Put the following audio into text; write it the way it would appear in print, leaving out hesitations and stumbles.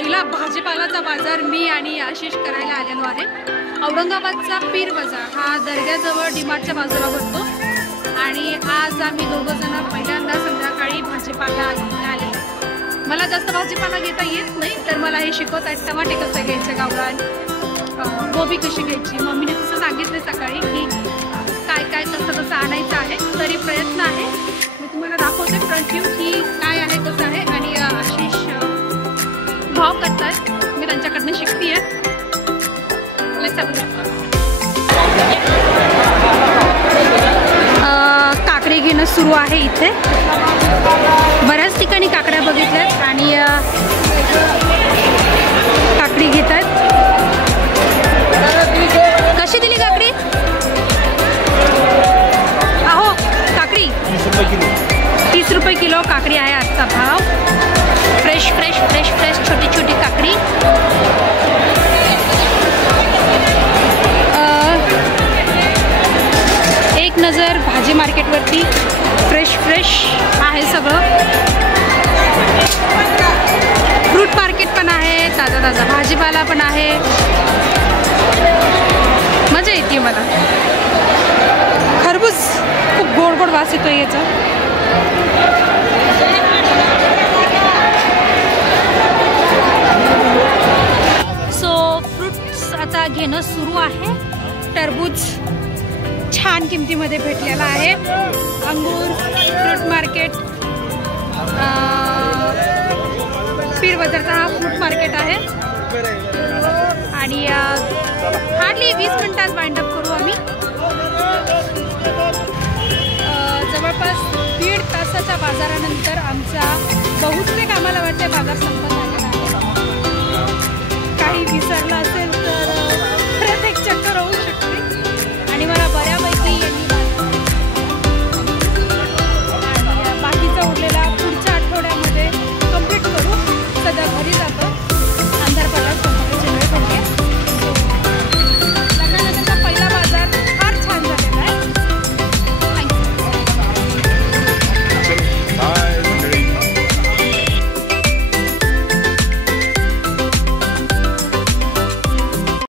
पहिला भाजीपालाचा बाजार मी आणि आशिष करायला आलेलो आहे। औरंगाबादचा पीर बाजार हा दर्ग्याजवळ डीमार्टच्या बाजूला भरतो आणि आज आम्ही दोघं जण पहिल्यांदा संध्याकाळी भाजीपाला घ्यायला आलेलो। मला जास्त भाजीपाला घेता येत नाही, तर मला हे शिकवतात टमाटे कसे घ्यायचे, गावरान गोबी कशी घ्यायची। मम्मीने तसं सांगितलं सकाळी की काय काय कसं आणायचं आहे, तरी प्रयत्न आहे। मी तुम्हाला दाखवते फ्रंट व्ह्यू की काय आहे कसं आहे। आणि आशिष भाव करतात, मी त्यांच्याकडनं शिकते आहे। काकडी घेणं सुरू आहे इथे, बऱ्याच ठिकाणी काकड्या बघितल्यात आणि काकडी घेत आहेत। कशी दिली काकडी? अहो काकडी 30 रुपये किलो काकडी आहे आजचा भाव। फ्रेश फ्रेश फ्रेश फ्रेश छोटी छोटी काकडी। एक नजर भाजी मार्केटवरती, फ्रेश फ्रेश आहे सगळं। फ्रूट मार्केट पण आहे, ताजा ताजा भाजीपाला पण आहे, मजा येते मला। खरबूज खूप गोड गोड वास येतो याचा। सो फ्रूट्स आता घेणं सुरू आहे। टरबूज छान किमतीमध्ये भेटलेला आहे। अंगूर, फ्रूट मार्केट, पीर बाजारचा हा फ्रूट मार्केट आहे आणि हार्डली 20 मिनिटात वाइंड अप करू आम्ही। जवळपास 1.5 तासाच्या बाजारानंतर आमचा बहुतेक आम्हाला वाटतं